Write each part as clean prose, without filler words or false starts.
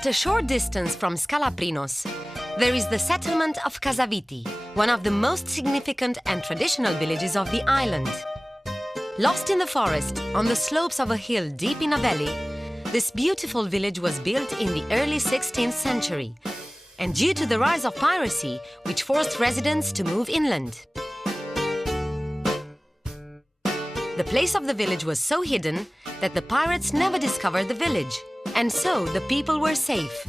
At a short distance from Scalaprinos, there is the settlement of Kazaviti, one of the most significant and traditional villages of the island. Lost in the forest, on the slopes of a hill deep in a valley, this beautiful village was built in the early 16th century, and due to the rise of piracy, which forced residents to move inland. The place of the village was so hidden that the pirates never discovered the village, and so the people were safe.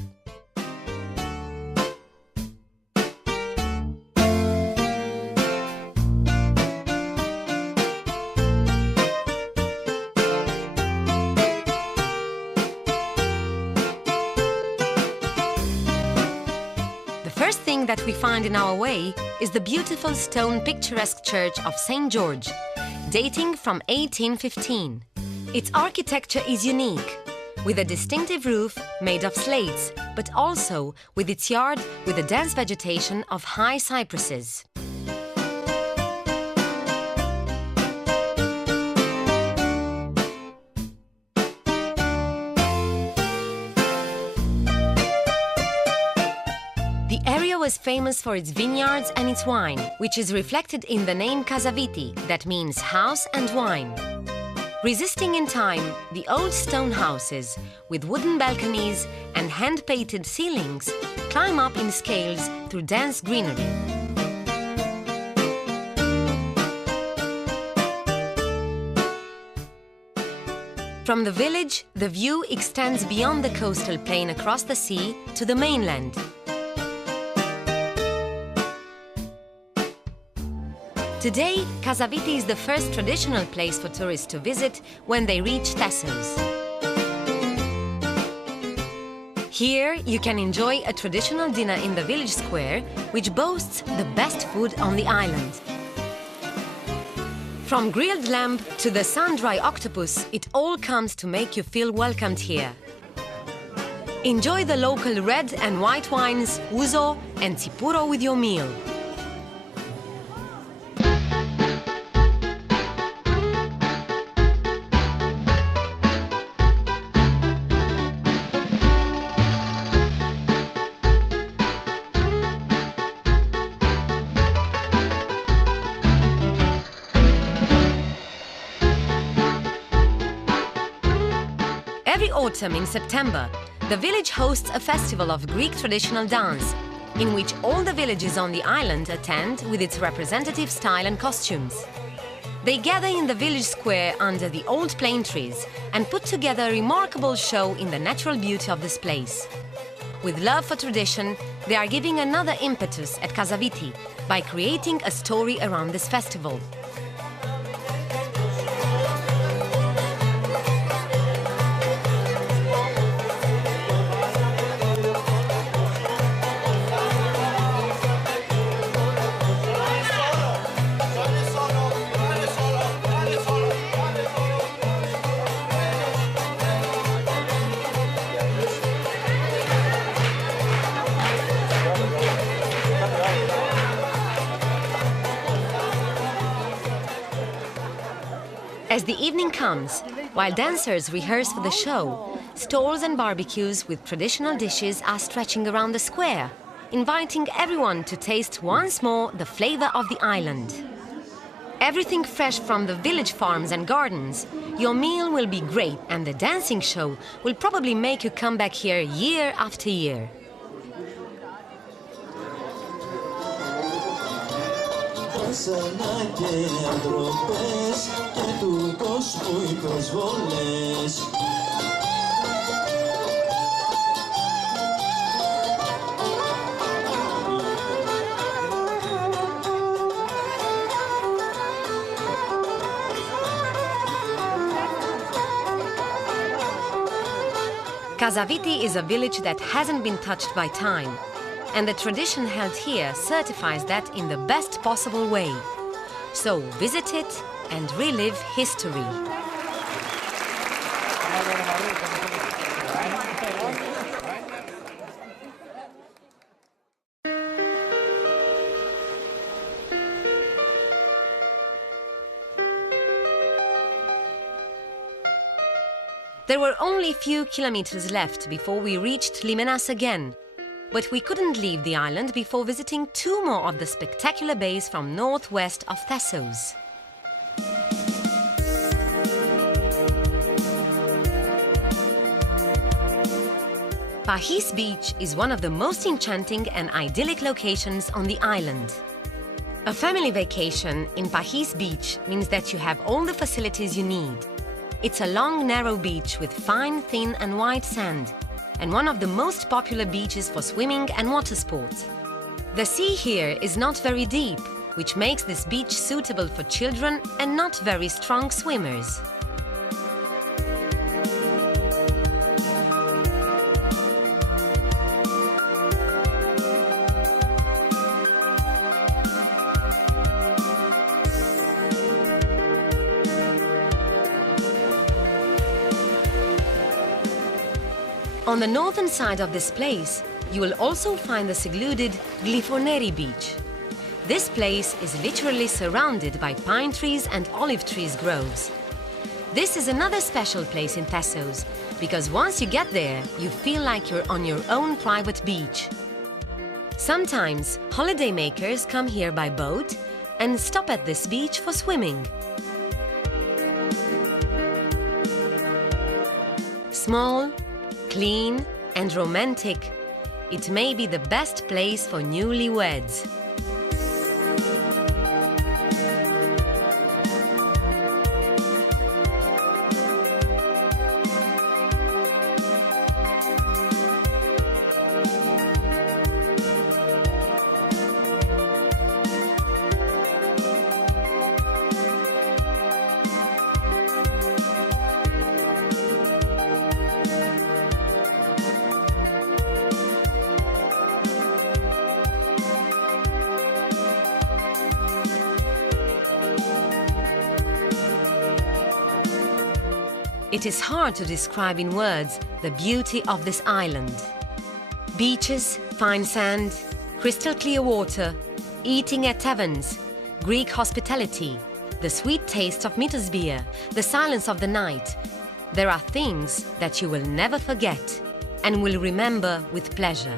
The first thing that we find in our way is the beautiful stone picturesque church of St. George, dating from 1815. Its architecture is unique, with a distinctive roof made of slates, but also with its yard with a dense vegetation of high cypresses. The area was famous for its vineyards and its wine, which is reflected in the name Kazaviti, that means house and wine. Resisting in time, the old stone houses, with wooden balconies and hand-painted ceilings, climb up in scales through dense greenery. From the village, the view extends beyond the coastal plain across the sea to the mainland. Today, Kazaviti is the first traditional place for tourists to visit when they reach Thassos. Here, you can enjoy a traditional dinner in the village square, which boasts the best food on the island. From grilled lamb to the sun-dry octopus, it all comes to make you feel welcomed here. Enjoy the local red and white wines, ouzo and tsipuro with your meal. Every autumn in September, the village hosts a festival of Greek traditional dance, in which all the villages on the island attend with its representative style and costumes. They gather in the village square under the old plane trees and put together a remarkable show in the natural beauty of this place. With love for tradition, they are giving another impetus at Kazaviti by creating a story around this festival. As the evening comes, while dancers rehearse for the show, stalls and barbecues with traditional dishes are stretching around the square, inviting everyone to taste once more the flavor of the island. Everything fresh from the village farms and gardens, your meal will be great and the dancing show will probably make you come back here year after year. Kazaviti is a village that hasn't been touched by time, and the tradition held here certifies that in the best possible way. So visit it and relive history. There were only few kilometers left before we reached Limenas again, but we couldn't leave the island before visiting two more of the spectacular bays from northwest of Thassos. Pachis Beach is one of the most enchanting and idyllic locations on the island. A family vacation in Pachis Beach means that you have all the facilities you need. It's a long, narrow beach with fine, thin and white sand, and one of the most popular beaches for swimming and water sports. The sea here is not very deep, which makes this beach suitable for children and not very strong swimmers. On the northern side of this place, you will also find the secluded Glyfoneri beach. This place is literally surrounded by pine trees and olive trees groves. This is another special place in Thassos, because once you get there, you feel like you're on your own private beach. Sometimes, holidaymakers come here by boat and stop at this beach for swimming. Small, clean and romantic, it may be the best place for newlyweds. It is hard to describe in words the beauty of this island. Beaches, fine sand, crystal clear water, eating at taverns, Greek hospitality, the sweet taste of Mythos beer, the silence of the night. There are things that you will never forget and will remember with pleasure.